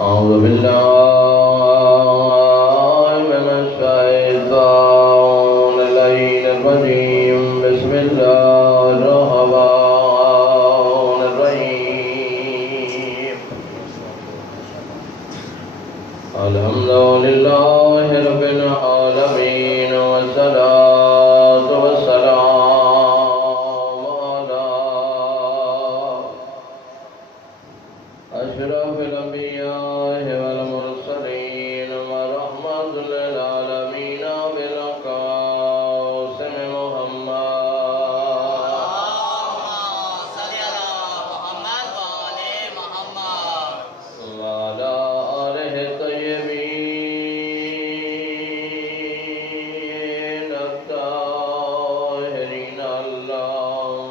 أعوذ بالله من الشيطان الرجيم بسم الله الرحمن الرحيم الحمد لله رب العالمين والصلاة والسلام على أشرف الأنبياء والمرسلين ورحمة للعالمين بالقاسم محمد وعلى آله الطيبين الطاهرين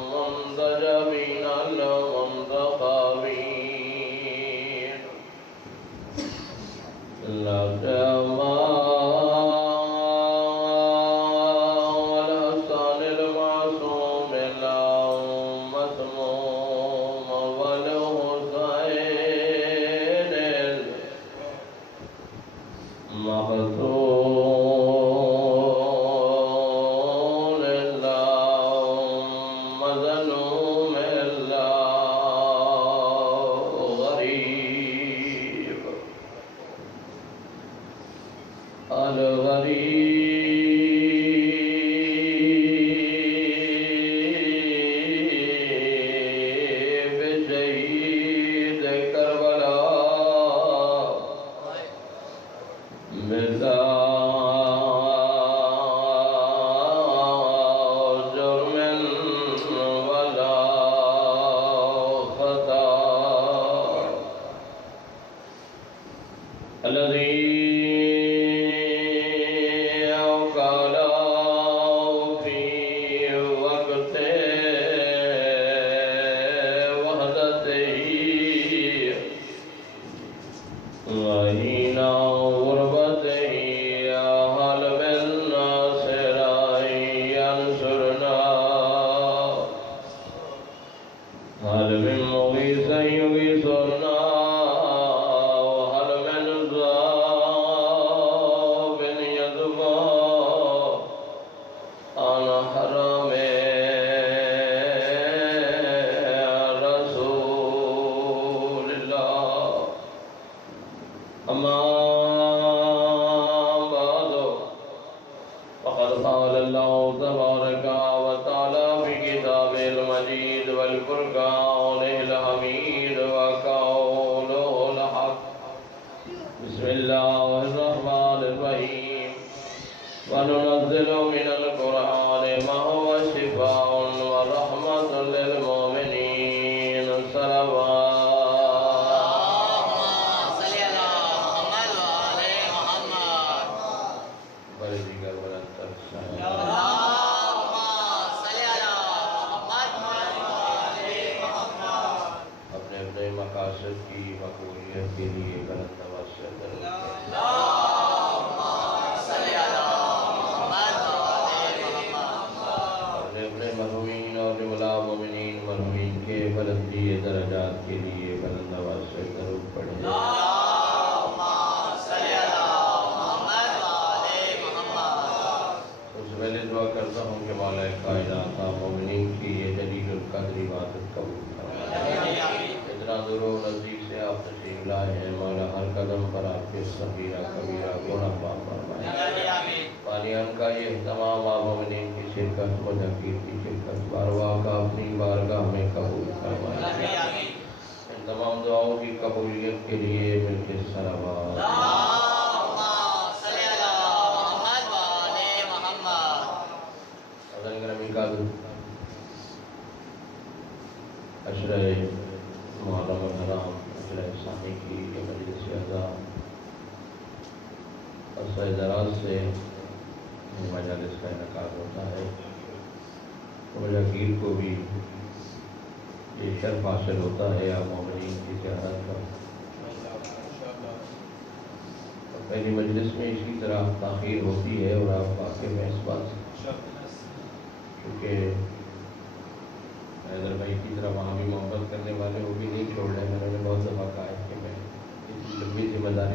المنتجبين المنتخبين لا سيما والحسن المعصوم المسموم والحسين المخزون المظلوم الغريب شہید کربلا بلا جرم ولا خطا الذي قال في وقت وحدته وحين غربته يا هل بالناصر ينصرنا هل من مغيث يغيثنا وهل من ذاب يذبح عن حرم رسول الله أما بعد فقد قال الله تبارك وتعالى في كتابه المجيد والفرقان الحميد وقوله الحق بسم الله الرحمن الرحيم وننزل من القرآن ما هو شفاء ورحمة للمؤمنين صلوات اپنے اپنے مقاصد کی مقبولیت کے لیے بلند آواز سے درود اپنے اپنے مرحومین اور اولیاء مومنین مرحومین کے بلندی درجات کے لیے بلند آواز سے درود پڑھیں پہلے دعا کرتا ہوں کہ مولا کائنات مومنین کی یہ جلیل القدر عبادت قبول فرمائے اتنا دور و نزدیک سے آپ تشریف لائے ہیں مولا ہر قدم پر آپ کے صغیرہ کبیرہ گناہ معاف فرمائے پانیان کا یہ تمام مومنین کی شرکت مجاہدین کی شرکت بارگاہ کا اپنی بارگاہ میں قبول فرمائے ان تمام دعاؤں کی قبولیت کے لیے مل کے صلوات عشرہ محرم الحرام عشرہ ثانی کی یہ مجلس اعزا عرصہ دراز سے مجالس کا انعقاد ہوتا ہے مجاہدین کو بھی یہ شرف حاصل ہوتا ہے آپ مومنین کی زیارت کا پہلی مجلس میں اسی طرح تاخیر ہوتی ہے اور آپ واقع میں اس بات کیونکہ حیدر بھائی کی طرح وہاں بھی محبت کرنے والے وہ بھی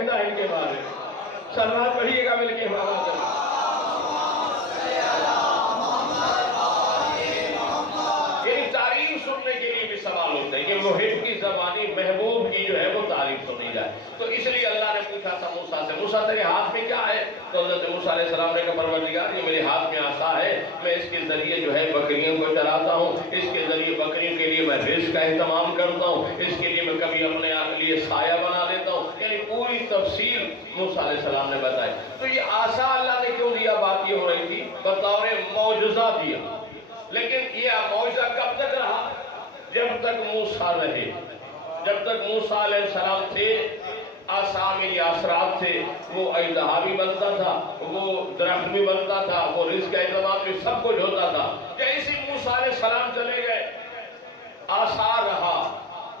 کہتا ہے ان کے بارے میں؟ سلمان پڑھیے گا مل کے تعریف سننے کے لیے بھی سوال ہوتے ہیں کہ محب کی زبانی محبوب کی جو ہے وہ تعریف سنی جائے. تو اس لیے اللہ نے پوچھا تھا موسیٰ سے, موسیٰ تیرے ہاتھ میں کیا ہے؟ تو حضرت موسیٰ علیہ السلام نے کہا پروردگار یہ میرے ہاتھ میں عصا ہے, میں اس کے ذریعے جو ہے بکریوں کو چراتا ہوں, اس کے ذریعے بکریوں کے لیے میں رزق کا اہتمام کرتا ہوں, اس کے لیے میں کبھی اپنے لیے سایہ بنا لیتا ہوں. یعنی پوری تفصیل موسیٰ علیہ السلام نے بتائی. تو یہ عصا اللہ نے کیوں دیا؟ بات یہ ہو رہی تھی بطور معجزہ دیا. لیکن یہ معجزہ کب تک رہا؟ جب تک موسیٰ رہے, جب تک موسیٰ علیہ السلام تھے. عصا میں یہ اثرات تھے, وہ اژدہا بھی بنتا تھا, وہ درخت بھی بنتا تھا, وہ رزق کا اہتمام بھی سب کچھ ہوتا تھا. جیسے موسیٰ علیہ السلام چلے گئے عصا رہا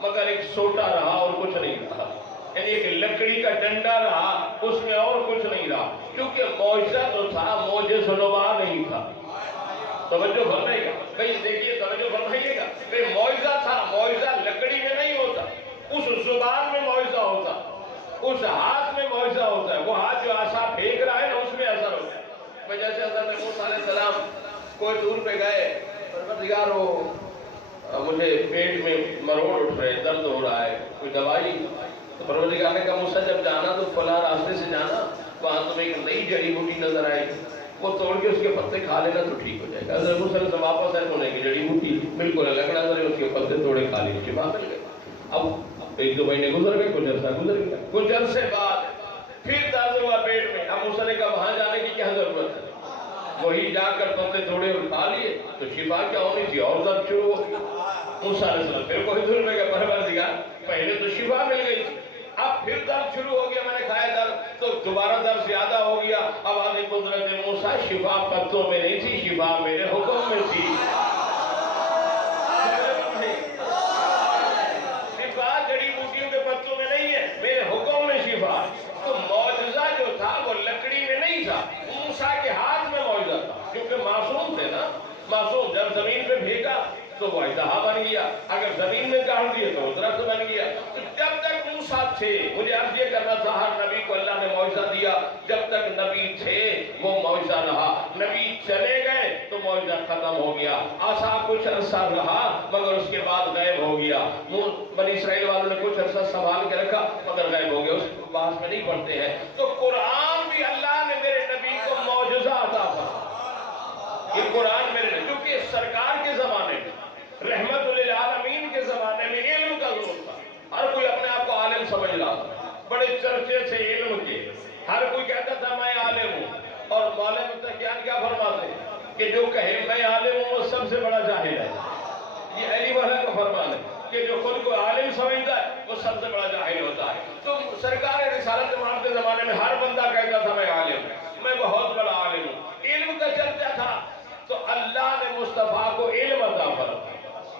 مگر ایک سوٹا رہا اور کچھ نہیں رہا. یعنی ایک لکڑی کا ڈنڈا رہا, اس میں اور کچھ نہیں رہا, کیونکہ معجزہ تو تھا, معجز نما نہیں تھا. توجہ فرمائیے گا بھئی, دیکھیے توجہ فرمائیے گا بھئی, معجزہ تھا, معجزہ لکڑی میں نہیں ہوتا, اس زبان میں معجزہ ہوتا, اس ہاتھ میں معجزہ ہوتا ہے. وہ ہاتھ جو عصا پھینک رہا ہے نا اس میں اثر ہوتا ہے. جیسے حضرت موسیٰ علیہ السلام کوئی دور پہ گئے, پروردگار مجھے پیٹ میں مروڑ اٹھ رہے, درد ہو رہا ہے, کوئی دوائی؟ تو پروردگار نے کہا موسیٰ جب جانا تو فلاں راستے سے جانا, وہاں تمہیں ایک نئی جڑی بوٹی نظر آئے گی, وہ توڑ کے اس کے پتے کھا لینا تو ٹھیک ہو جائے گا. حضرت موسیٰ سے واپس آئے تو انہیں کی جڑی بوٹی بالکل الگ نظر ہے, اس کے پتے توڑے کھا لی, شفا مل گئی. اب ایک دو مہینے گزر گئے, کچھ عرصہ گزر گیا, کچھ عرصے بعد پھر درد ہوا پیٹ میں. اب موسیٰ نے کہا وہاں جانے کی کیا ضرورت ہے, وہی جا کر پتے توڑے اور کھا لیے تو شفا کیا ہونی تھی, اور درد شروع ہو گیا. موسیٰ علیہ السلام پھر کوئی دور میں گیا, پروردگار پہلے تو شفا مل گئی تھی, اب پھر درد شروع ہو گیا, میں نے کھایا درد تو دوبارہ درد زیادہ ہو گیا. اب آدھی قدرت موسیٰ, شفا پتوں میں نہیں تھی, شفا میرے حکم میں تھی. شفا جڑی بوٹیوں کے پتوں میں نہیں ہے, میرے حکم میں شفا. تو معجزہ جو تھا وہ لکڑی میں نہیں تھا, موسیٰ کے ہاتھ میں معجزہ تھا, کیونکہ معصوم تھے نا. معصوم جب زمین پہ بھیگا تو وہ اژدہا بن گیا, اگر زمین میں کاٹ دیا تو درخت بن گیا. تو جب تک موسیٰ تھے, مجھے عرض یہ کرنا تھا, ہر نبی کو اللہ نے معجزہ دیا, جب تک نبی تھے وہ معجزہ رہا. نبی چلے گئے تو معجزہ ختم ہو گیا. عصا کچھ عرصہ رہا مگر اس کے بعد غائب ہو گیا. بنی اسرائیل والوں نے کچھ عرصہ سنبھال کے رکھا مگر غائب ہو گیا, اس بحث میں نہیں پڑھتے ہیں. تو قرآن بھی اللہ نے میرے نبی کو معجزہ عطا فرمایا. یہ قرآن میرے نبی, کیونکہ سرکار کے زمانے میں, رحمت للعالمین کے زمانے میں علم کا ضرور تھا. ہر کوئی اپنے آپ کو عالم سمجھ رہا تھا, بڑے چرچے تھے علم کے, ہر کوئی کہتا تھا میں عالم ہوں. اور مولانا متقیان کیا فرماتے ہیں کہ جو کہے میں عالم ہوں وہ سب سے بڑا جاہل ہے. یہ علی والا کا فرمان ہے کہ جو خود کو عالم سمجھتا ہے وہ سب سے بڑا جاہل ہوتا ہے. تو سرکار رسالت مآب کے زمانے میں ہر بندہ کہتا تھا میں عالم ہوں, میں بہت بڑا عالم ہوں. علم کا چرچا تھا تو اللہ نے مصطفیٰ کو علم عطا فرمایا,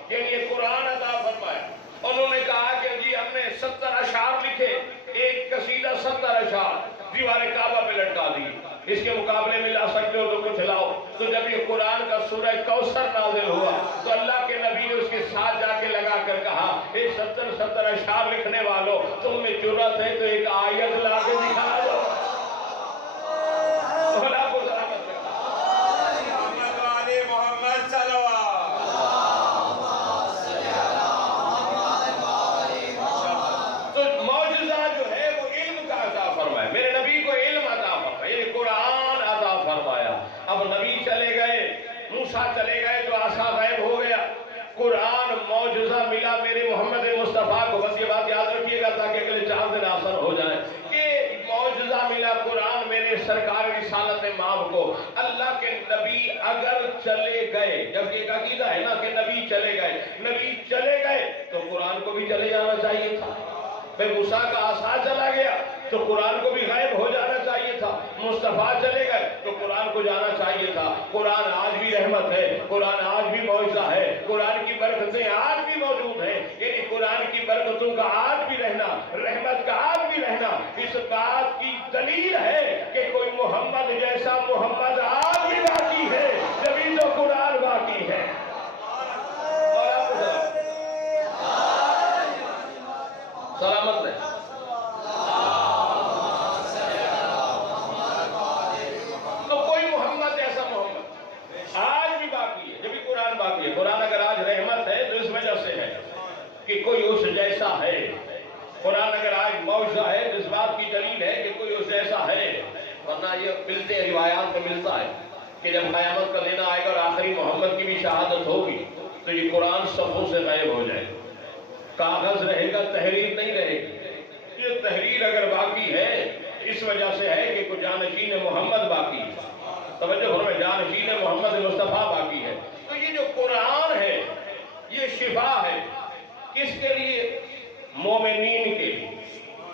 یعنی یہ قرآن عطا فرمایا. انہوں نے کہا کہ جی ہم نے 70 اشعار لکھے, ایک قصیدہ 70 اشعار دیوار کعبہ پہ لٹکا دی, اس کے مقابلے میں لا سکتے ہو تو کچھ لاؤ. تو جب یہ قرآن کا سورہ کوثر نازل ہوا تو اللہ کے نبی نے اس کے ساتھ جا کے لگا کر کہا اے 70 اشعار لکھنے والوں, تم میں جرأت ہے تو ایک آیت لا کے دکھا دو. اب نبی چلے گئے, موسیٰ چلے گئے تو عصا غائب ہو گیا. قرآن معجزہ ملا میرے محمد مصطفیٰ کو. بس یہ بات یاد رکھیے گا تاکہ اگلے 4 دن آسان ہو جائیں کہ معجزہ ملا قرآن میرے سرکار رسالت مآب کو. اللہ کے نبی اگر چلے گئے, جب یہ عقیدہ ہے نا کہ نبی چلے گئے, نبی چلے گئے تو قرآن کو بھی چلے جانا چاہیے تھا. پھر موسیٰ کا عصا چلا گیا تو قرآن کو بھی غائب ہو جانا چاہیے تھا. مصطفیٰ چلے گئے تو قرآن کو جانا چاہیے تھا. قرآن آج بھی رحمت ہے, قرآن آج بھی معجزہ ہے, قرآن کی برکتیں آج بھی موجود ہیں. یعنی قرآن کی برکتوں کا آج بھی رہنا, رحمت کا آج بھی رہنا اس بات کی دلیل ہے کہ کوئی محمد جیسا محمد آج بھی باقی ہے, جبھی تو قرآن باقی ہے. سلامت رہے. کہ کوئی اس جیسا ہے. قرآن اگر آج معجزہ ہے تو اس بات کی دلیل ہے کہ کوئی اس جیسا ہے. ورنہ یہ ملتے ہیں، روایات میں ملتا ہے کہ جب قیامت کا دن آئے گا اور آخری محمد کی بھی شہادت ہوگی تو یہ قرآن صفوں سے غائب ہو جائے گا. کاغذ رہے گا، تحریر نہیں رہے گی. یہ تحریر اگر باقی ہے اس وجہ سے ہے کہ کوئی جانشین محمد باقی ہے. توجہ فرمائیں، جانشین محمد مصطفیٰ باقی ہے. تو یہ جو قرآن ہے یہ شفا ہے. کس کے لیے؟ مومنین کے لیے.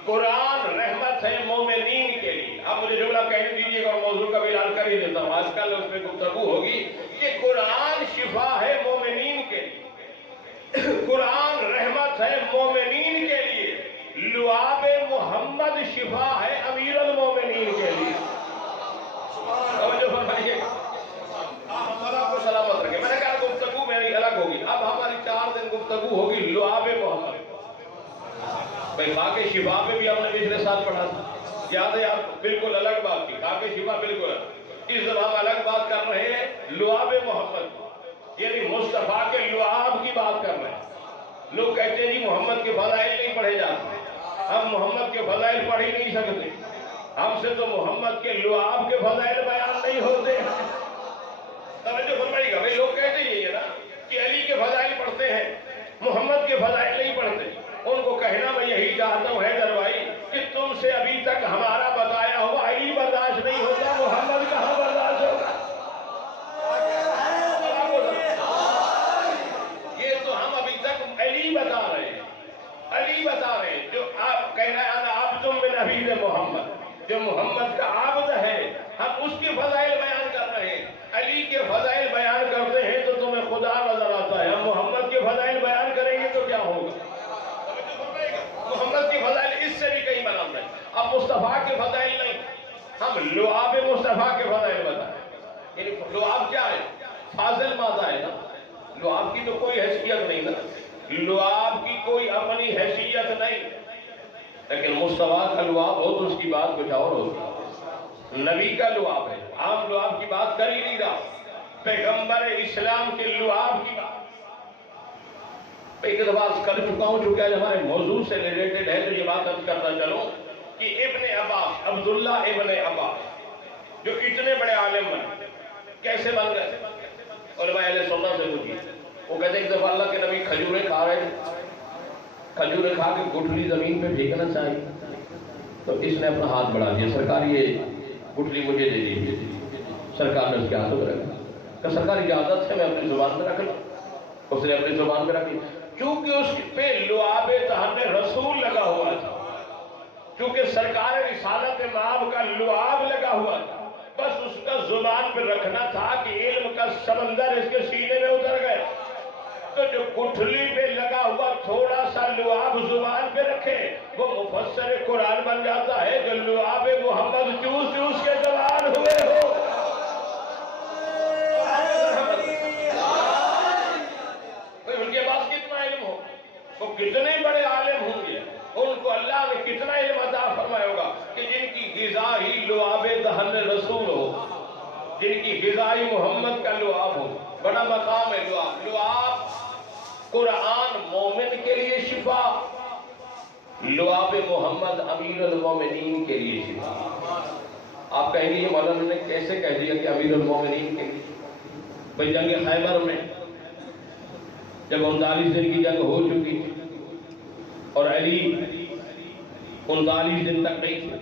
قرآن رحمت ہے مومنین کے لیے. اب مجھے جملہ کہہ دیجیے گا اور موضوع کا بھی اعلان کر ہی دیتا ہوں، آج کل اس میں گفتگو ہوگی کہ قرآن شفا ہے مومنین کے لیے، قرآن رحمت ہے مومنین کے لیے، لعاب محمد شفا ہے امیر المومنین کے لیے. توجہ فرمائیے، ہمارا کو سلامت رکھے. میں نے کہا گفتگو میری الگ ہوگی. اب ہماری 4 دن گفتگو ہوگی لعاب محمد. بھائی خاک شفا پہ بھی ہم نے پچھلے سال پڑھا تھا، یاد ہے آپ؟ بالکل الگ بات کی. خاک شفا بالکل الگ. اس دفعہ ہم الگ بات کر رہے ہیں لعاب محمد، یعنی مصطفیٰ کے لعاب کی بات کر رہے ہیں. لوگ کہتے ہیں جی محمد کے فضائل نہیں پڑھے جاتے. ہم محمد کے فضائل پڑھ ہی نہیں سکتے. ہم سے تو محمد کے لعاب کے فضائل بیان نہیں ہوتے. توجہ فرمائیے گا. بھائی لوگ کہتے ہی ہے نا کہ علی کے فضائل پڑھتے ہیں، محمد کے فضائل نہیں پڑھتے. ان کو کہنا میں یہی چاہتا ہوں حیدر بھائی کہ تم سے ابھی تک ہمارا بتایا ہوا علی برداشت نہیں ہوتا، محمد کہاں برداشت ہوگا؟ یہ تو ہم ابھی تک علی بتا رہے ہیں، علی بتا رہے ہیں. جو آپ کہنا ہے انا عبد من عبید محمد، جو محمد کا عبد ہے، ہم اس کے فضائل بیان کر رہے ہیں. علی کے فضائل بیان کرتے ہیں تو تمہیں خدا نظر آتا ہے. ہم محمد کے فضائل بیان کریں گے تو کیا ہوگا؟ محمد کے فضائل اس سے بھی کہیں بنا رہے ہیں. اب مصطفیٰ کے فضائل نہیں، ہم لعاب مصطفیٰ کے فضائل بتائیں. یعنی لعاب کیا ہے؟ فاضل ماذا ہے نا. لعاب کی تو کوئی حیثیت نہیں نا، لعاب کی کوئی اپنی حیثیت نہیں. لیکن مصطفیٰ کا لعاب ہو تو اس کی بات کچھ اور ہوتی. نبی کا لعاب ہے، عام لعاب کی بات کر ہی نہیں رہا، پیغمبر اسلام کے لعاب کی بات. ایک دفعہ کر چکا ہوں، چونکہ ہمارے موضوع سے ریلیٹڈ ہے تو یہ بات اب کرتا چلوں کہ ابن عباس، عبداللہ ابن عباس جو اتنے بڑے عالم بنے، کیسے بن گئے؟ علماء اہل سنت سے پوچھیے. وہ کہتے ہیں ایک دفعہ اللہ کے نبی کھجوریں کھا رہے تھے، کھجوریں کھا کے گٹھلی زمین پہ پھینکنا چاہیے تو اس نے اپنا ہاتھ بڑھا دیا. سرکار یہ گٹھلی مجھے دے دیجیے. سرکار نے اس کے ہاتھوں میں رکھا کہ سرکار اجازت ہے میں اپنی زبان میں رکھ لوں. اس نے اپنی زبان میں رکھی کیونکہ اس پہ لعاب تہن رسول لگا ہوا تھا، کیونکہ سرکار رسالت مآب کا لعاب لگا ہوا تھا. بس اس کا زبان پہ رکھنا تھا کہ علم کا سمندر اس کے سینے میں اتر گیا. تو جو گٹھلی پہ لگا ہوا تھوڑا سا لعاب زبان پہ رکھے وہ مفسر قرآن بن جاتا ہے. جو لعاب محمد چوس چوس کے زبان ہوئے ہو. ان کے پاس کتنا علم ہو، وہ کتنے بڑے عالم ہوں گے، ان کو اللہ نے کتنا علم عطا فرمایا ہوگا کہ جن کی غذا ہی لعاب دہن رسول ہو، جن کی غذا ہی محمد کا لعاب ہو. بڑا مقام ہے لعاب. لعاب قرآن مومن کے لیے شفا، لعاب محمد امیر المومنین کے لیے شفا. آپ کہیں گے یہ مولانا نے کیسے کہہ دیا کہ امیر المومنین کے لیے؟ بھئی جنگ خیبر میں جب 39 دن کی جنگ ہو چکی تھی اور علی 39 دن تک نہیں تھے.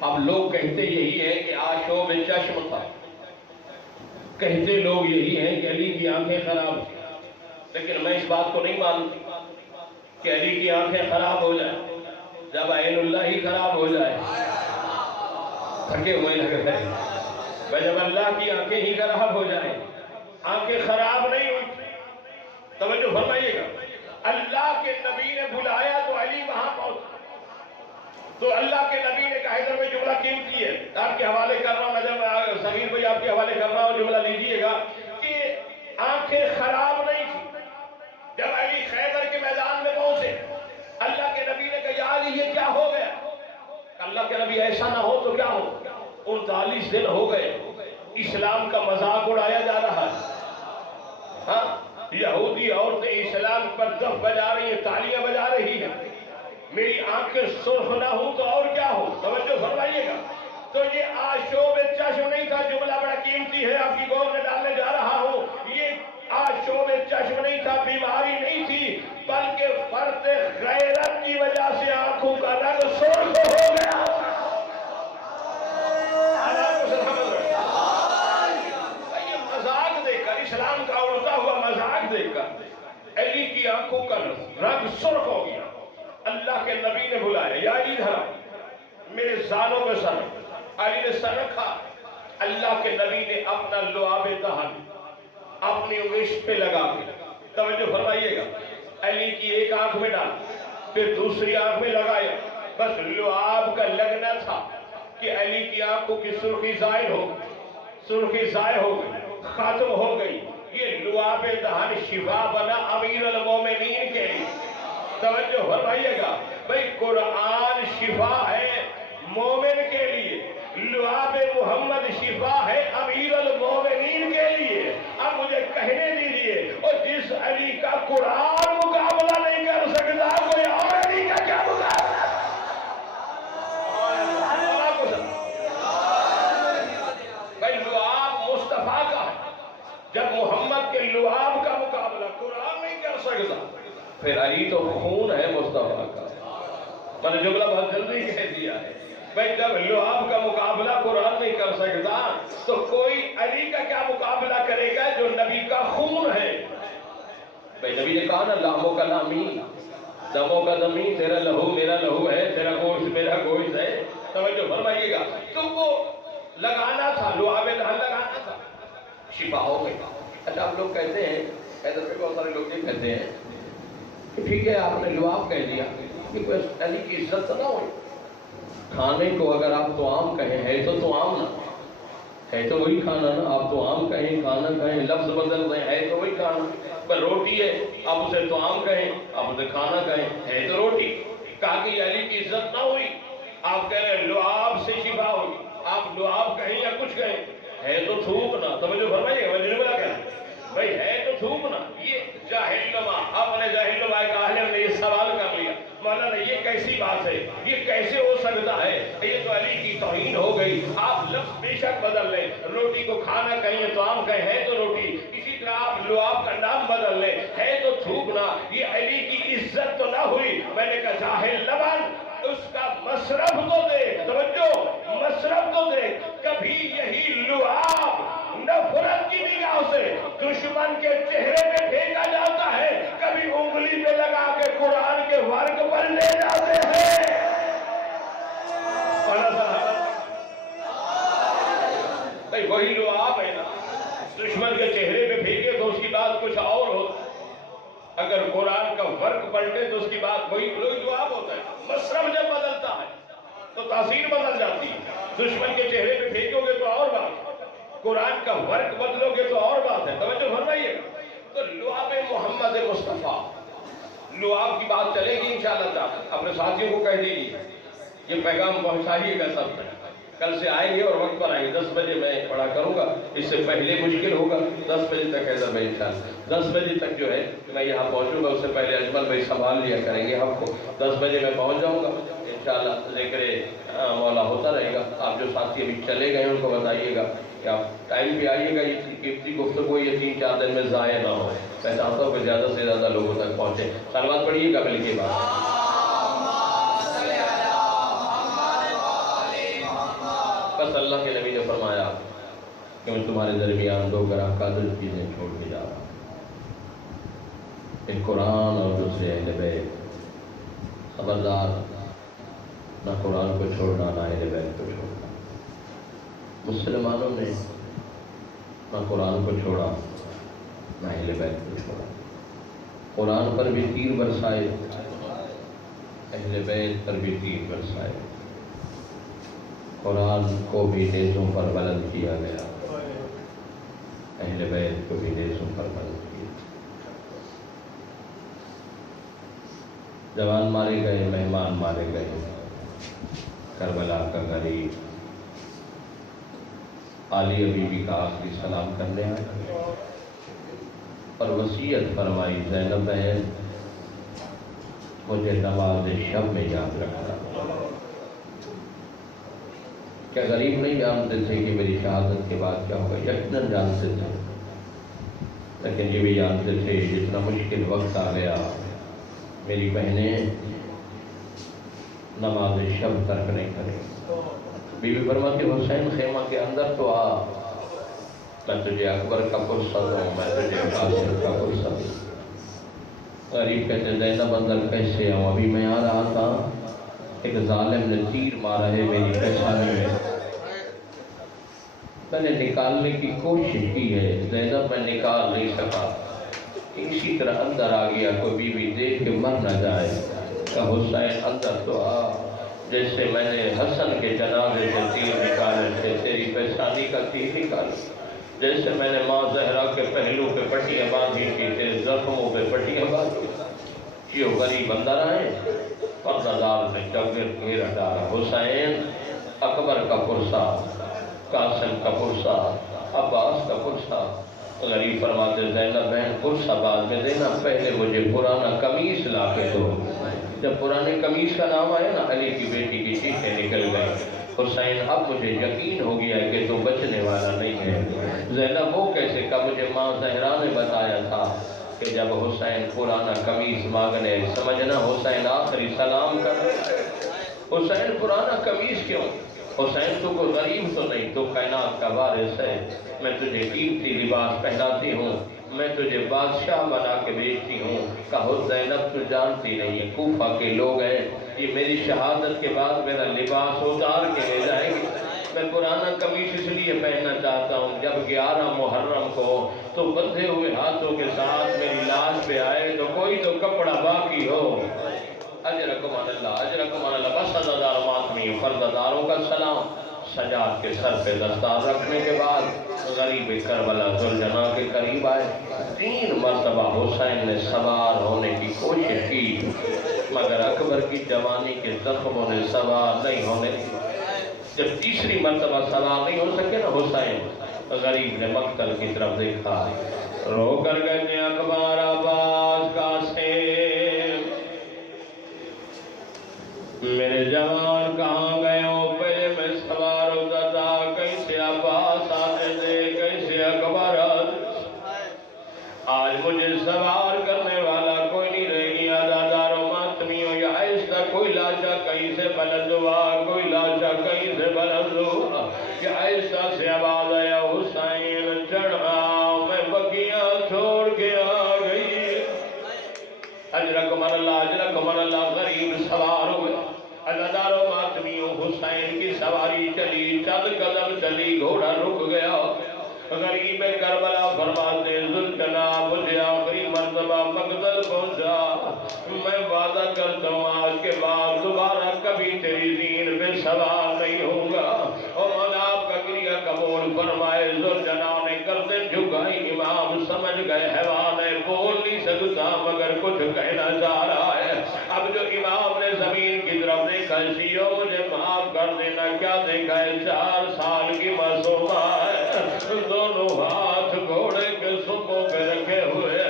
اب لوگ کہتے یہی ہے کہ آشوب چشم تھا، کہتے لوگ یہی ہیں کہ علی کی آنکھیں خراب تھیں. لیکن میں اس بات کو نہیں مانتا کہ علی کی آنکھیں خراب ہو جائیں جب عین اللہ ہی خراب ہو جائے. تھکے ہوئے لگ رہے ہیں. جب اللہ کی آنکھیں ہی خراب ہو جائیں، آنکھیں خراب نہیں ہوئی. توجہ فرمائیے گا. اللہ کے نبی نے بلایا تو علی وہاں پہنچا. تو اللہ کے نبی نے کہا ادھر میں جملہ قیمتی ہے آپ کے حوالے کر رہا ہوں، نظر سمیر بھائی آپ کے حوالے کر رہا ہوں، جملہ لیجئے گا کہ آنکھیں خراب نہیں تھی. جب علی خیبر کے میدان میں پہنچے اللہ کے نبی نے کہا یا علی یہ کیا ہو گیا؟ اللہ کے نبی ایسا نہ ہو تو کیا ہو، 39 دن ہو گئے اسلام کا مذاق اڑایا جا رہا ہے. ہاں یہودی عورتیں اسلام پر دف بجا رہی ہیں، تالیاں بجا رہی ہیں، میری آنکھیں سرخ نہ ہوں تو اور کیا ہو؟ توجہ فرمائیے گا۔ تو یہ آشوب چشم نہیں تھا، جملہ بڑا قیمتی ہے، آپ کی گود میں ڈالنے جا رہا ہوں۔ یہ آشوب چشم نہیں تھا، بیماری نہیں تھی، بلکہ فرد غیرت کی وجہ سے آنکھوں کا رنگ سرخ ہو گیا۔ یہ مذاق دیکھ کر، اسلام کا اڑتا ہوا مذاق دیکھ کر علی کی آنکھوں کا رنگ سرخ ہو گیا۔ اللہ کے نبی نے بلایا، یا علی دھرا میرے زانوں پہ سر۔ علی نے سر رکھا، اللہ کے نبی نے اپنا لعاب دہن اپنی انگلیش پہ لگا کے، توجہ فرمائیے گا، علی کی ایک آنکھ میں ڈال، پھر دوسری آنکھ میں لگایا۔ بس لعاب کا لگنا تھا کہ علی کی آنکھوں کی سرخی ظاہر ہو گئی، سرخی ظاہر ہو گئی، ختم ہو گئی۔ یہ لعاب دہن شفا بنا امیر المومنین کے لیے۔ توجہ فرمائیے گا، بھئی قرآن شفا ہے مومن کے لیے، لعاب محمد شفا ہے امیر المومنین کے لیے۔ اب مجھے کہنے دیجئے، اور جس علی کا قرآن مقابلہ نہیں کر سکتا، کوئی اور علی کا کیا مقابلہ؟ بھئی لعاب مصطفیٰ کا ہے، جب محمد کے لعاب کا مقابلہ قرآن نہیں کر سکتا، پھر علی تو خون ہے مصطفیٰ کا۔ میں نے جملہ بہت جلدی کہہ دیا ہے، بھئی جب لعاب کا مقابلہ قرآن نہیں کر سکتا تو کوئی علی کا کیا مقابلہ کرے گا جو نبی کا خون ہے؟ بھئی نبی نے کہا نا، لاموں کا لامی، دموں کا دمی، تیرا لہو میرا لہو ہے، تیرا گوشت میرا گوشت ہے۔ توجہ فرمائیے گا، تو وہ لگانا تھا، لعاب دہن لگانا تھا، شفا ہو گئی۔ اچھا آپ لوگ کہتے ہیں، حیدر پہ بہت سارے لوگ یہ کہتے ہیں کہ ٹھیک ہے آپ نے لعاب کہہ دیا کہ کوئی علی کی عزت نہ ہوئی، کھانے کو اگر آپ تو عام کہیں، ہے تو عام نہ ہے، تو وہی کھانا نا، آپ تو عام کہیں، کھانا کہیں، لفظ بدل دیں، ہے تو وہی کھانا، پر روٹی ہے آپ اسے تو عام کہیں، آپ اسے کھانا کہیں، ہے تو روٹی۔ کہا کہ علی کی عزت نہ ہوئی، آپ کہہ رہے ہیں لعاب سے شفا ہوئی، آپ لعاب کہیں یا کچھ کہیں، ہے تو تھوک نہ۔ توجہ فرمائیے گا، میں بلا کہنا بھئی ہے تو تھوک نہ۔ یہ جاہل نما، اپنے جاہل نما ایک عالم نے یہ سوال کر لیا، مولانا یہ کیسی بات ہے، یہ کیسے ہو سکتا ہے، یہ تو علی کی توہین ہو گئی۔ آپ لفظ بے شک بدل لیں، روٹی کو کھانا کہیں تو عام کہیں، ہے تو روٹی، اسی طرح آپ لعاب کا نام بدل لیں، ہے تو تھوکنا، یہ علی کی عزت تو نہ ہوئی۔ میں نے کہا جاہل نہ بن، اس کا مصرف تو دیکھ، توجہ مصرف تو دیکھ، کبھی یہی لعاب نفرت کی نگاہ سے دشمن کے چہرے پہ پھینکا جاتا ہے، کبھی انگلی پہ لگا کے قرآن کے ورق پر لے جاتے ہیں۔ بھئی وہی لعاب ہے نا، دشمن کے چہرے پہ پھینکے تو اس کی بات کچھ اور ہو، اگر قرآن کا ورق پلٹے تو اس کی بات وہی لعاب ہوتا ہے۔ مصرف جب بدلتا ہے تو تاثیر بدل جاتی ہے، دشمن کے چہرے پہ پھینکو گے تو اور بات، قرآن کا ورق بدلو گے تو اور بات ہے۔ توجہ فرمائیے گا، تو لعاب محمد مصطفیٰ، لعاب کی بات چلے گی انشاءاللہ تعالی، اپنے ساتھیوں کو کہہ دیجیے، یہ پیغام پہنچائیے گا سب تک۔ کل سے آئیں گے اور وقت پر آئیں گے، 10 بجے میں پڑھا کروں گا، اس سے پہلے مشکل ہوگا، 10 بجے تک ہے میں انشاءاللہ 10 بجے تک جو ہے میں یہاں پہنچوں گا، اس سے پہلے اجمل بھائی سنبھال لیا کریں گے ہم کو، 10 بجے میں پہنچ جاؤں گا انشاءاللہ، ذکر مولا ہوتا رہے گا۔ آپ جو ساتھی ابھی چلے گئے ہیں ان کو بتائیے گا کہ آپ ٹائم پہ آئیے گا، یہ قیمتی گفتگو یہ 3-4 دن میں ضائع نہ ہو، میں چاہتا ہوں کہ زیادہ سے زیادہ لوگوں تک پہنچے۔ صلوات پڑھیے گا مل کے بعد۔ بس اللہ کے نبی نے فرمایا کہ میں تمہارے درمیان 2 گراں قادر چیزیں چھوڑ کے جا رہا ہوں، ایک قرآن اور دوسرے اہل بیت۔ خبردار، نہ قرآن کو چھوڑنا نہ اہل بیت کو چھوڑنا۔ مسلمانوں نے نہ قرآن کو چھوڑا نہ اہل بیت کو چھوڑا، قرآن پر بھی تیر برسائے، اہل بیت پر بھی تیر برسائے، قرآن کو بھی نیزوں پر بلند کیا گیا، اہل بیت کو بھی نیزوں پر بلند کیا۔ جوان مارے گئے، مہمان مارے گئے، کربلا کا غریب علی بی بی کا آخری سلام کرنے آئے، اور وصیت فرمائی زینب بہن مجھے نماز شب میں یاد رکھنا۔ کیا غریب نہیں جانتے تھے کہ میری شہادت کے بعد کیا ہوگا؟ یقیناً جانتے تھے، لیکن یہ بھی جانتے تھے جتنا مشکل وقت آ گیا میری بہنیں نماز شب ترک نہیں کریں۔ بی بی فرماتی حسین خیمہ کے اندر تو آ، میں تجھے اکبر کا پرسد ہوں، میں تجھے قاسم کا پرسد ہوں۔ غریب کہتے زینب اندر کیسے آؤں؟ ابھی میں آ رہا تھا، ایک ظالم نے تیر مارا ہے میری پیشانی میں نے نکالنے کی کوشش کی ہے زینب، میں نکال نہیں سکا، اسی طرح اندر آ گیا، کوئی بیوی دیکھ کے مر نہ جائے۔ کہ حسین اندر تو آ، جیسے میں نے حسن کے جنازے سے تیر نکالے تھے تیری پیشانی کا تیر نکالا، جیسے میں نے ماں زہرا کے پہلو پہ پٹیاں باندھی تھی تیرے زخموں پہ پٹیاں باندھی۔ یہ غریب اندر آئے، پردہ دار نے گھیرا ڈالا، حسین اکبر کا پرسہ، قاسم کا پرسہ، عباس کا پرسہ۔ غریب فرماتے زینب بہن پرسہ بعد میں دینا، پہلے مجھے پرانا قمیص لا کے دو۔ جب پرانے قمیص کا نام آیا نا، علی کی بیٹی کی چیخیں نکل گئی، حسین اب مجھے یقین ہو گیا کہ تو بچنے والا نہیں ہے۔ زینب وہ کیسے؟ کہ مجھے ماں زہرا نے بتایا تھا کہ جب حسین پرانا قمیص مانگنے، سمجھنا حسین آخری سلام کر حسین پرانا قمیص کیوں؟ حسین تو کوئی غریب تو نہیں، تو کائنات کا وارث ہے، میں تجھے قیمتی لباس پہناتی ہوں، میں تجھے بادشاہ بنا کے بھیجتی ہوں۔ کہو زینب تو جانتی نہیں ہے، کوفہ کے لوگ ہیں، یہ میری شہادت کے بعد میرا لباس اتار کے لے جائیں گے۔ میں پرانا قمیص اس لیے پہننا چاہتا ہوں، جب 11 محرم کو تو بندھے ہوئے ہاتھوں کے ساتھ میری لاش پہ آئے تو کوئی تو کپڑا باقی ہو۔ اجرکم اللہ، اجرکم اللہ۔ بس عزادار ماتمی فردداروں کا سلام۔ سجاد کے سر پہ دستار رکھنے کے بعد غریب کربلا ذوالجناح کے قریب آئے، 3 مرتبہ حسین نے سوار ہونے کی کوشش کی، مگر اکبر کی جوانی کے زخموں نے سوار نہیں ہونے دی۔ جب تیسری مرتبہ سوار نہیں ہو سکے نا حسین، غریب نے مقتل کی طرف دیکھا، رو کر گئے اکبر عباس قاسم، میرے جوان کہاں گئے ہو؟ پہلے میں سوار ہوتا تھا، کیسے عباس آتے تھے، کیسے اکبر آتے، آج مجھے سوار کرنے والا کوئی نہیں رہ گیا۔ دادارو ماتمیوں، یا آہستہ کوئی لاشا کہیں سے بلند ہوا، کوئی لاشا کہیں سے بلند ہوا، یا آہستہ سے آواز آیا حسین چڑھا، میں بقیہ چھوڑ کے آ گئی۔ اجرکم اللہ، اجرکم اللہ۔ غریب سوار ہوئے، عزادارو ماتمیوں، حسین کی سواری چلی، چند قدم چلی، گھوڑا رک گیا۔ غریب کربلا فرماتے ذوالجناح مجھے آخری مرتبہ مقتل پہنچا، میں وعدہ کرتا ہوں آج کے بعد دوبارہ کبھی تیری زین پہ سوار نہیں ہوں گا۔ اور مولا آپ کا گریہ قبول فرمائے۔ ذوالجناح نے گردن جھکائی، امام سمجھ گئے حیوان ہے، بول نہیں سکتا مگر کچھ کہنا چاہ رہا ہے۔ اب جو امام نے زمین کی طرف دیکھا، شیعو مجھے معاف کر دینا، کیا دیکھا ہے؟ 4 سال کی معصومہ ہے، دونوں ہاتھ گھوڑے کے سبوں پہ رکھے ہوئے،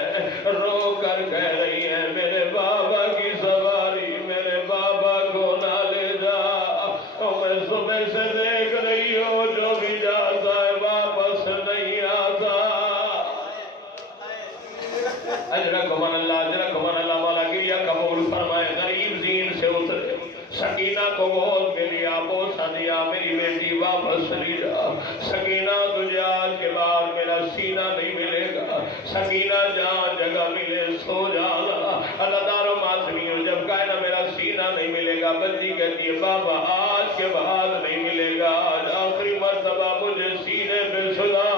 رو کر کہہ رہی ہے میرے بابا کی سواری میرے بابا کو نہ لے جا، میں صبح سے دیکھ رہی ہوں جو بھی جاتا ہے واپس نہیں آتا۔ اجرکم اللہ، اجرکم اللہ۔ مولا گریہ قبول فرمائے۔ غریب زین سے اترے، سکینہ کو گود میں لیا، بوسہ دیا، میری بیٹی واپس لی جا، سکینہ تجھے آج کے بعد میرا سینہ نہیں ملے گا، سکینہ جہاں جگہ ملے سو جانا۔ عزادارو ماتمیوں، جب کہا نا میرا سینہ نہیں ملے گا، بچی کہتی ہے بابا آج کے بعد نہیں ملے گا، آج آخری مرتبہ مجھے سینے پہ سنا۔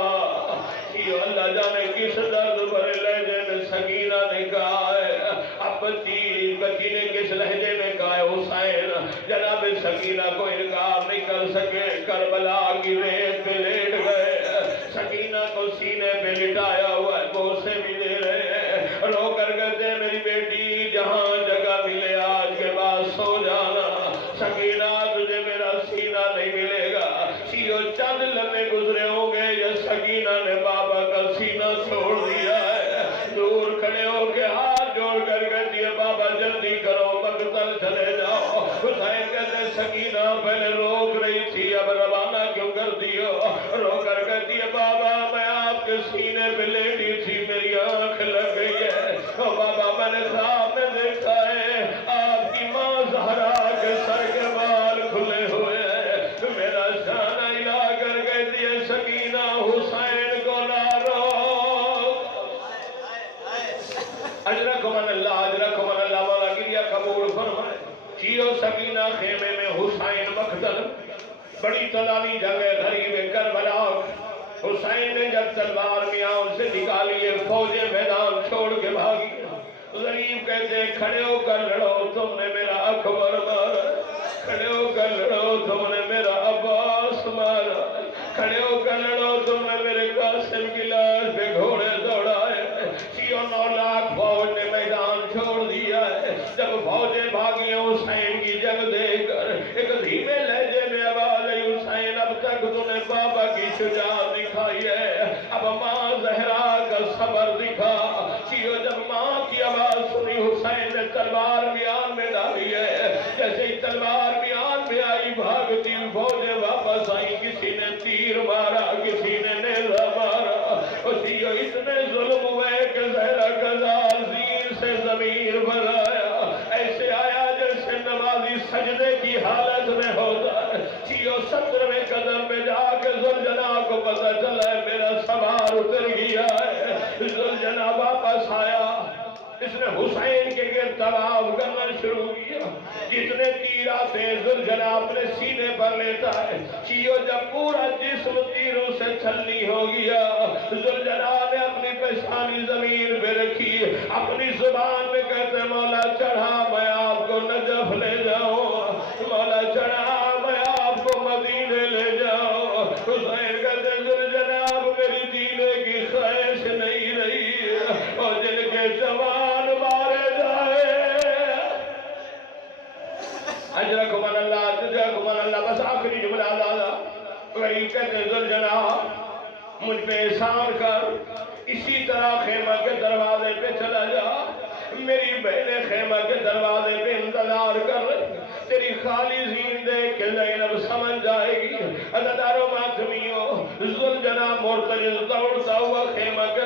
یہ اللہ جانے کس درد بھرے لہجے میں سکینہ نے کہا ہے، اب بچی نے کس لہجے میں کہا ہے حسین جناب سکینہ کو انکار نہیں کر سکے، کربلا کی ریت پہ لیٹ گئے، سکینہ کو سینے پہ لٹایا ہوا ہے، بوسے بھی دے رہے ہیں، رو کر کہتے ہیں میری بیٹی جہاں جگہ ملے آج کے بعد سو جانا، سکینہ تجھے میرا سینہ نہیں ملے گا۔ سیو چند لمحے گزرے ہوں گے یا سکینہ نے بابا کا سینہ چھوڑ دیا ہے، کر چلے جاؤ. حسین کہتے سکینہ پہلے روک رہی تھی اب روانہ کیوں کر دیا؟ رو کر کہتی ہے بابا میں آپ کے سینے پہ لیٹی تھی میری آنکھ لگ گئی ہے. بابا میں نے خواب میں دیکھا ہے آپ کی ماں زہرا کے سر کے بال کھلے ہوئے ہیں. میرا شانہ ہلا کر کہتی ہے سکینہ حسین کو نہ روک. اجرکم اللہ اجرکم اللہ. مولا گریہ قبول فرمائے. چیو سکینہ خیمے میں حسین مقتل. بڑی طلالی جگہ غریب کربلا. حسین نے جب تلوار میان سے نکالی ہے فوجیں میدان چھوڑ کے بھاگی. غریب کہتے ہیں کھڑے ہو کر لڑو تم نے میرا اکبر مارا. کھڑے ہو کر لڑو تم نے میرا عباس مارا. کھڑے ہو کر لڑو تم نے میرے قاسم کی لاش پہ گھوڑے دوڑائے. 9 لاکھ فوج نے میدان چھوڑ دیا ہے. جب فوجیں بھاگی حسین کی جنگ دیکھ کر ایک دھیمے لہجے میں آواز آئی حسین اب تک تم نے بابا کی شجاعت دکھائی ہے اب ماں زہرا کا صبر دکھا. جب ماں کی آواز سنی حسین نے تلوار میان میں ڈالی ہے. جیسے ہی تلوار میان میں آئی بھاگتی فوجیں واپس آئی. کسی نے تیر مارا کسی نے نیزہ مارا. اتنے ظلم ہوئے کہ زہرا کا زال زیر سے ضمیر پر آیا. ایسے آیا جیسے نمازی سجدے کی حالت میں ہوتا ہے. 70ویں قدم میں جا کے ذوالجنا کو پتہ چلا ہے میرا سوار اتر گیا ہے. ذوالجنا واپس آیا. اس نے حسین کے گرد طواف کرنا شروع کیا. جتنے تیر آتے ہیں ذوالجنا اپنے سینے پر لیتا ہے. جب پورا جسم تیروں سے چھلنی ہو گیا ذوالجنا نے اپنی پیشانی زمین پہ رکھی. اپنی زبان میں کہتے مولا چڑھا میں آپ کو نجف لے جاؤں. مولا چڑھا میں آپ کو مدینے لے جاؤں. حسین کہتے ذوالجنا اب میری جینے کی خواہش نہیں رہی اور جن کے جوان مارے جائے. اجرکم اللہ اجرکم اللہ. بس آخری جملہ دادا وہی کہتے ذوالجنا مجھ پہ احسان کر اسی طرح خیمہ کے دروازے پہ چلا جا. میری بہنیں خیمہ کے دروازے پہ انتظار کر رہی. تیری خالی زین دیکھ کے زینب سمجھ جائے گی. عزیزانو ماتمیوں ذوالجنا مرتجل دوڑتا ہوا خیمہ کے